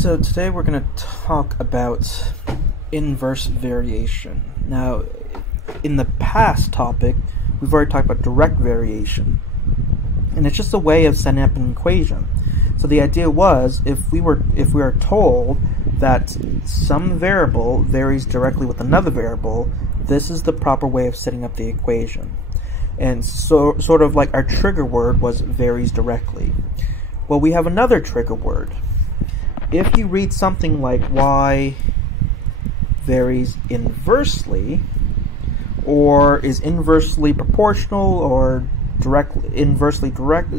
So today we're going to talk about inverse variation. Now, in the past topic, we've already talked about direct variation. And it's just a way of setting up an equation. So the idea was, if we are told that some variable varies directly with another variable, this is the proper way of setting up the equation. And so, sort of like our trigger word was varies directly. Well, we have another trigger word. If you read something like y varies inversely, or is inversely proportional, or inversely direct,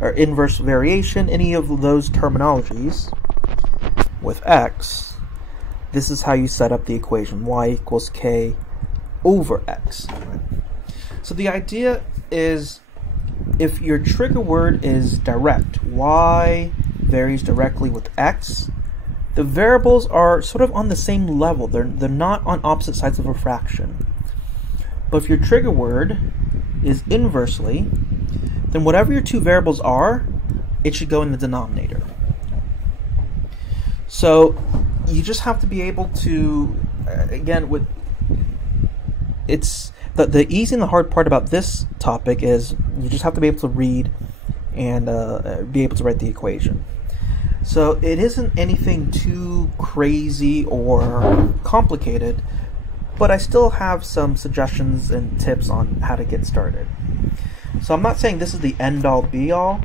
or inverse variation, any of those terminologies with x, this is how you set up the equation, y equals k over x. So the idea is, if your trigger word is direct, y varies directly with x, the variables are sort of on the same level. They're not on opposite sides of a fraction. But if your trigger word is inversely, then whatever your two variables are, it should go in the denominator. So you just have to be able to, again, the easy and the hard part about this topic is you just have to be able to read and be able to write the equation. So it isn't anything too crazy or complicated, but I still have some suggestions and tips on how to get started. So I'm not saying this is the end-all be-all,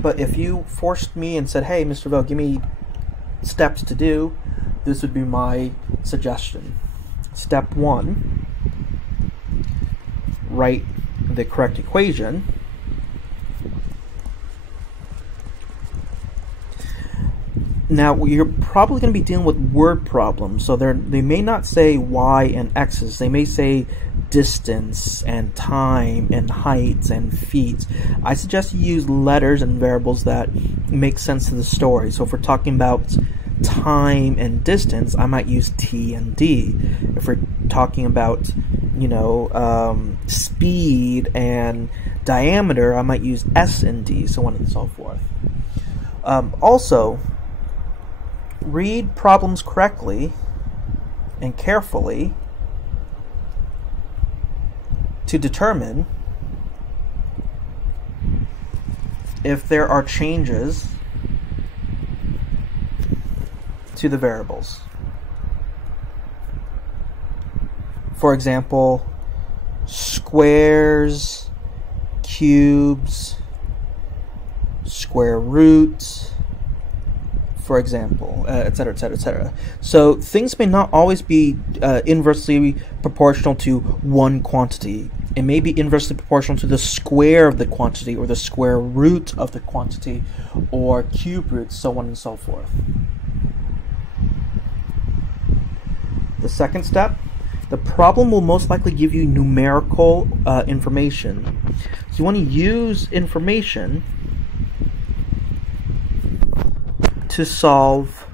but if you forced me and said, hey, Mr. Vo, give me steps to do, this would be my suggestion. Step 1, write the correct equation. Now, you're probably going to be dealing with word problems, so they may not say y and x's. They may say distance and time and heights and feet. I suggest you use letters and variables that make sense to the story. So if we're talking about time and distance, I might use t and d. If we're talking about, speed and diameter, I might use s and d, so on and so forth. Also, read problems correctly and carefully to determine if there are changes to the variables. For example, squares, cubes, square roots, for example, etc., etc., etc. So things may not always be inversely proportional to one quantity. It may be inversely proportional to the square of the quantity, or the square root of the quantity, or cube roots, so on and so forth. The second step, the problem will most likely give you numerical information. So you want to use information to solve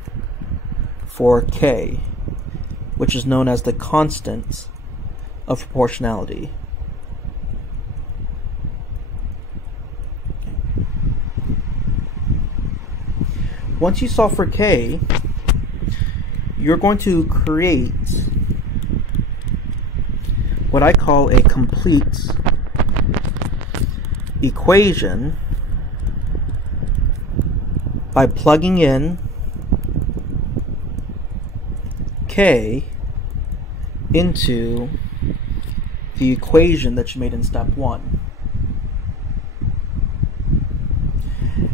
for k, which is known as the constant of proportionality. Once you solve for k, you're going to create what I call a complete equation by plugging in k into the equation that you made in step 1.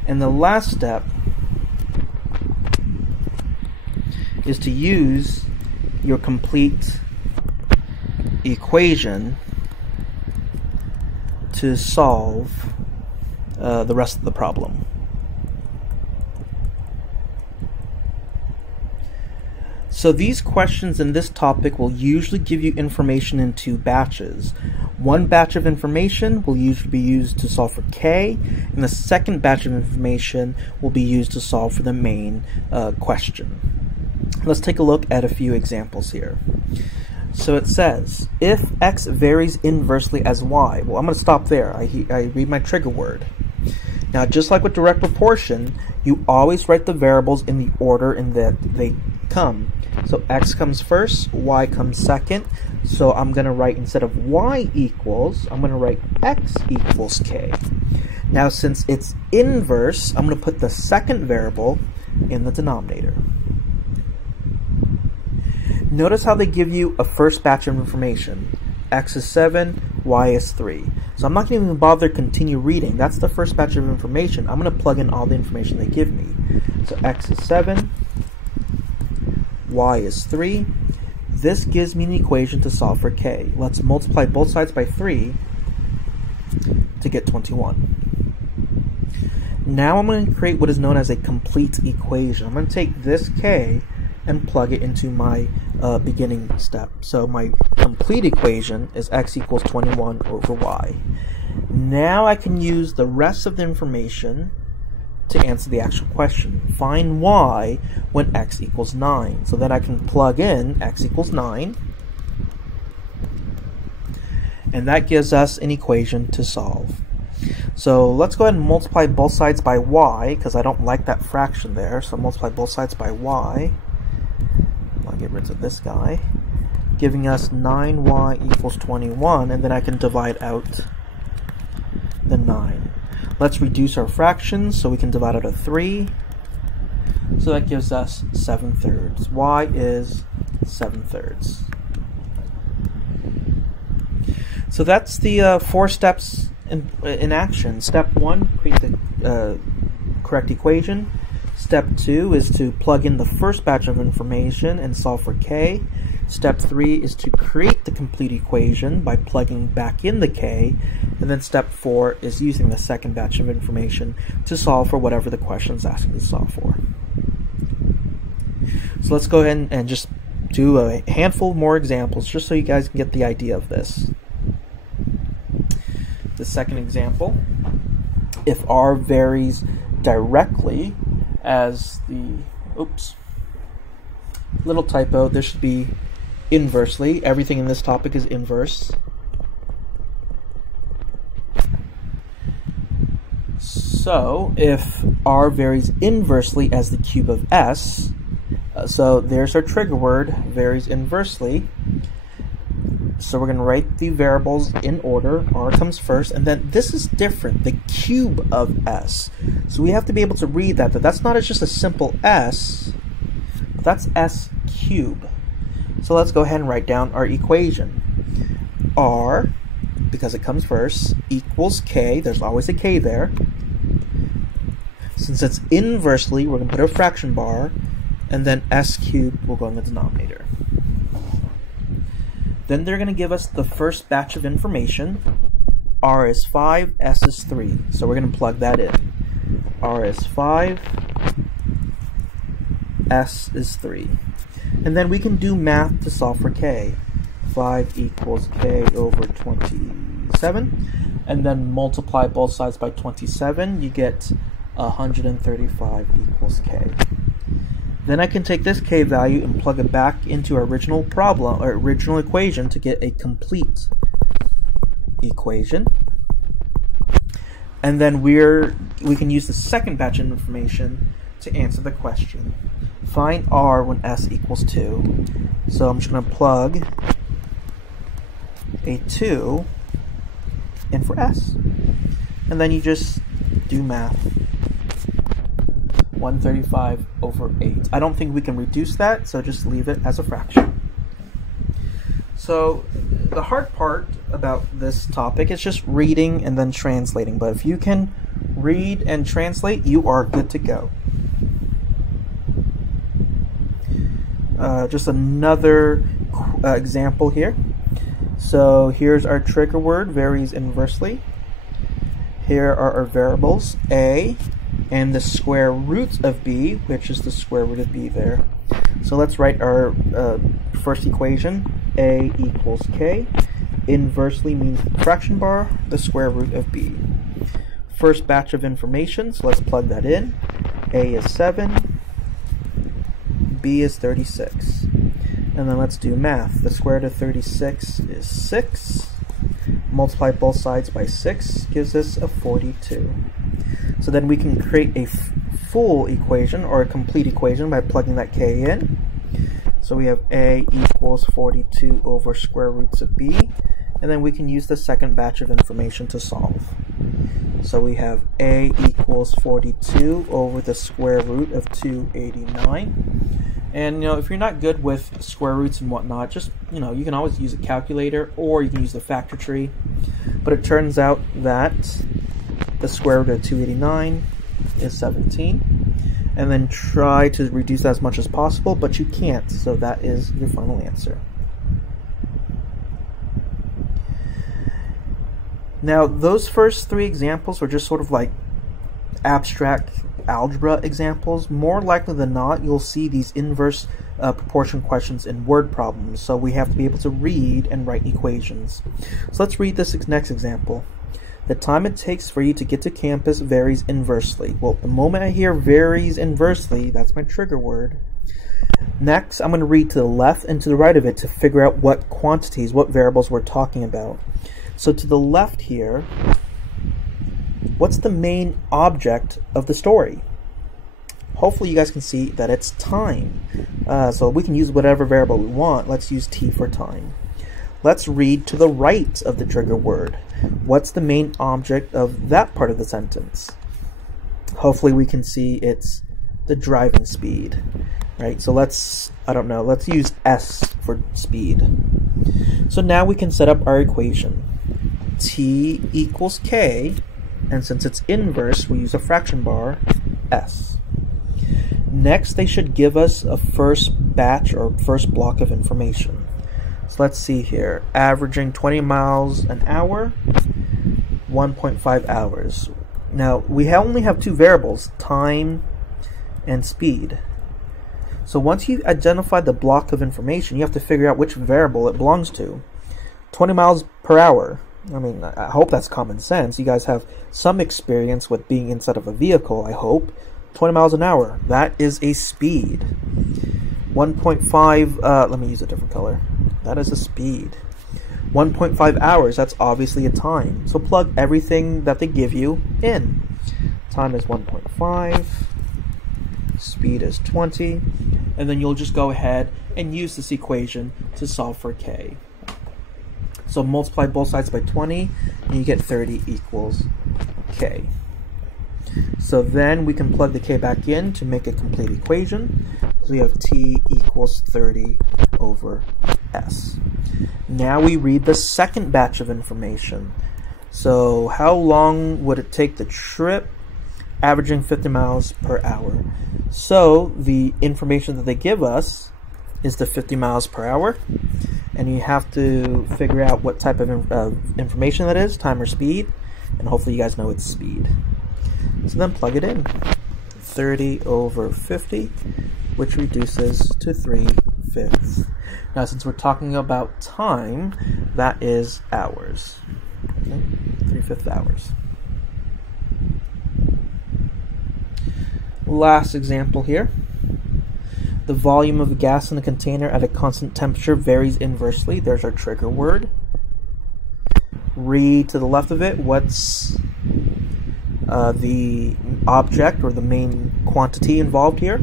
And the last step is to use your complete equation to solve the rest of the problem. So these questions in this topic will usually give you information in 2 batches. One batch of information will usually be used to solve for k, and the second batch of information will be used to solve for the main question. Let's take a look at a few examples here. So it says, if x varies inversely as y. Well, I'm going to stop there. I read my trigger word. Now, just like with direct proportion, you always write the variables in the order in that they come. So x comes first, y comes second. So I'm going to write, instead of y equals, I'm going to write x equals k. Now, since it's inverse, I'm going to put the second variable in the denominator. Notice how they give you a first batch of information. X is 7, y is 3. So I'm not going to even bother to continue reading. That's the first batch of information. I'm going to plug in all the information they give me. So x is 7, y is 3. This gives me an equation to solve for k. Let's multiply both sides by 3 to get 21. Now I'm going to create what is known as a complete equation. I'm going to take this k and plug it into my beginning step. So my complete equation is x equals 21 over y. Now I can use the rest of the information to answer the actual question. Find y when x equals 9. So then I can plug in x equals 9, and that gives us an equation to solve. So let's go ahead and multiply both sides by y, because I don't like that fraction there. So multiply both sides by y. I'll get rid of this guy, giving us 9y equals 21, and then I can divide out the 9. Let's reduce our fractions so we can divide out a 3. So that gives us 7/3. Y is 7/3. So that's the 4 steps in action. Step 1, create the correct equation. Step 2 is to plug in the first batch of information and solve for k. Step 3 is to create the complete equation by plugging back in the k. And then step 4 is using the second batch of information to solve for whatever the question is asking to solve for. So let's go ahead and just do a handful more examples just so you guys can get the idea of this. The second example, if r varies directly as the, oops, little typo, there should be inversely. Everything in this topic is inverse. So if r varies inversely as the cube of s, so there's our trigger word, varies inversely. So we're going to write the variables in order. R comes first, and then this is different, the cube of s. So we have to be able to read that that's not just a simple s, but that's s cube. So let's go ahead and write down our equation. R, because it comes first, equals k. There's always a k there. Since it's inversely, we're going to put a fraction bar, and then s cubed will go in the denominator. Then they're going to give us the first batch of information. R is 5, S is 3. So we're going to plug that in. R is 5, S is 3. And then we can do math to solve for k. 5 equals k over 27. And then multiply both sides by 27. You get 135 equals k. Then I can take this k value and plug it back into our original problem, or original equation, to get a complete equation. And then we can use the second batch of information to answer the question. Find r when s equals 2. So I'm just going to plug a 2 in for s. And then you just do math. 135 over 8. I don't think we can reduce that, so just leave it as a fraction. So the hard part about this topic is just reading and then translating. But if you can read and translate, you are good to go. Just another example here. So here's our trigger word, varies inversely. Here are our variables, a, and the square root of b, which is the square root of b there. So let's write our first equation. A equals k. Inversely means fraction bar, the square root of b. First batch of information, so let's plug that in. A is 7, b is 36. And then let's do math. The square root of 36 is 6. Multiply both sides by 6 gives us a 42. So then we can create a full equation or a complete equation by plugging that k in. So we have a equals 42 over square roots of b, and then we can use the second batch of information to solve. So we have a equals 42 over the square root of 289. And if you're not good with square roots and whatnot, just you can always use a calculator, or you can use the factor tree. But it turns out that the square root of 289 is 17. And then try to reduce that as much as possible, but you can't, so that is your final answer. Now, those first three examples were just sort of like abstract algebra examples. More likely than not, you'll see these inverse proportion questions in word problems, so we have to be able to read and write equations. So let's read this next example. The time it takes for you to get to campus varies inversely. Well, the moment I hear varies inversely, that's my trigger word. Next, I'm going to read to the left and to the right of it to figure out what quantities, what variables we're talking about. So to the left here, what's the main object of the story? Hopefully you guys can see that it's time. So we can use whatever variable we want. Let's use t for time. Let's read to the right of the trigger word. What's the main object of that part of the sentence? Hopefully we can see it's the driving speed, right? So let's use s for speed. So now we can set up our equation. T equals k, and since it's inverse, we use a fraction bar, s. Next, they should give us a first batch or first block of information. So let's see here, averaging 20 miles an hour, 1.5 hours. Now, we only have two variables, time and speed. So once you identify the block of information, you have to figure out which variable it belongs to. 20 miles per hour. I mean, I hope that's common sense. You guys have some experience with being inside of a vehicle, I hope. 20 miles an hour, that is a speed. 1.5, let me use a different color. That is a speed. 1.5 hours, that's obviously a time. So plug everything that they give you in. Time is 1.5, speed is 20, and then you'll just go ahead and use this equation to solve for k. So multiply both sides by 20, and you get 30 equals k. So then we can plug the k back in to make a complete equation. So we have t equals 30 over s. Now we read the second batch of information. So how long would it take the trip? Averaging 50 miles per hour. So the information that they give us is the 50 miles per hour. And you have to figure out what type of information that is, time or speed. And hopefully you guys know it's speed. So then plug it in. 30 over 50, which reduces to 3/5. Now since we're talking about time, that is hours. Okay? 3/5 hours. Last example here. The volume of gas in a container at a constant temperature varies inversely. There's our trigger word. Read to the left of it. What's the object or the main quantity involved here?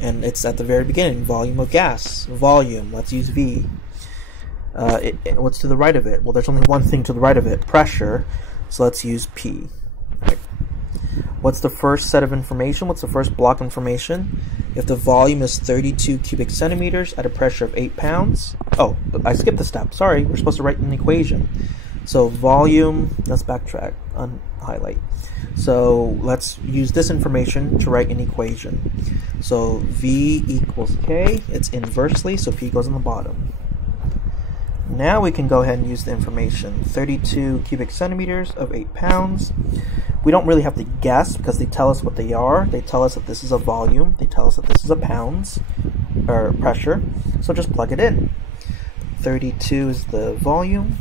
And it's at the very beginning. Volume of gas. Volume. Let's use V. What's to the right of it? Well, there's only one thing to the right of it. Pressure. So let's use P. Right. What's the first set of information? What's the first block of information? If the volume is 32 cubic centimeters at a pressure of 8 pounds. Oh, I skipped the step. Sorry, we're supposed to write an equation. So volume, let's backtrack, highlight. So let's use this information to write an equation. So V equals K, it's inversely, so P goes on the bottom. Now we can go ahead and use the information. 32 cubic centimeters of 8 pounds. We don't really have to guess because they tell us what they are. They tell us that this is a volume. They tell us that this is a pounds, or pressure. So just plug it in. 32 is the volume.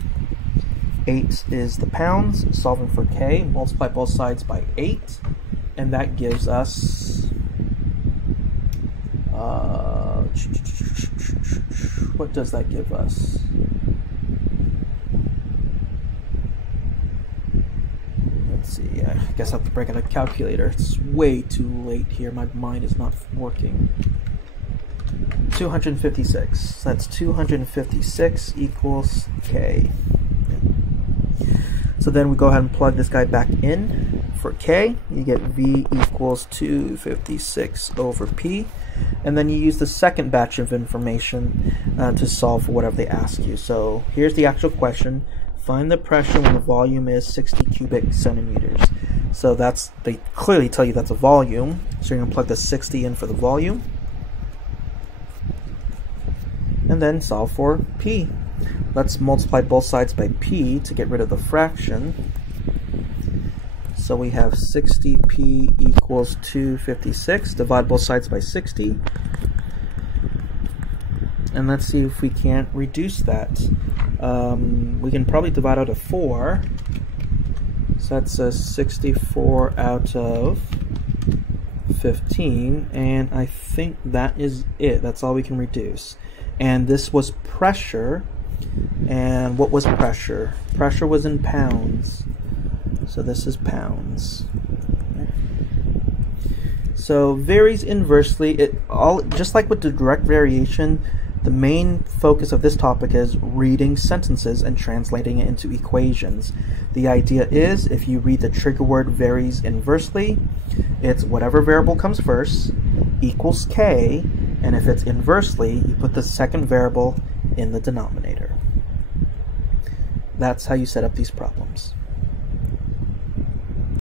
8 is the pounds. Solving for K, multiply both sides by 8. And that gives us... what does that give us? see. I guess I have to break out a calculator. It's way too late here. My mind is not working. 256. That's 256 equals K. So then we go ahead and plug this guy back in for K. You get V equals 256 over P. And then you use the second batch of information to solve for whatever they ask you. So here's the actual question. Find the pressure when the volume is 60 cubic centimeters. So they clearly tell you that's a volume. So you're going to plug the 60 in for the volume. And then solve for P. Let's multiply both sides by P to get rid of the fraction. So we have 60P equals 256. Divide both sides by 60. And let's see if we can't reduce that. We can probably divide out of 4. So that's a 64 out of 15. And I think that is it. That's all we can reduce. And this was pressure. And what was pressure? Pressure was in pounds. So this is pounds. So varies inversely. Just like with the direct variation, the main focus of this topic is reading sentences and translating it into equations. The idea is if you read the trigger word varies inversely, it's whatever variable comes first equals K, and if it's inversely, you put the second variable in the denominator. That's how you set up these problems.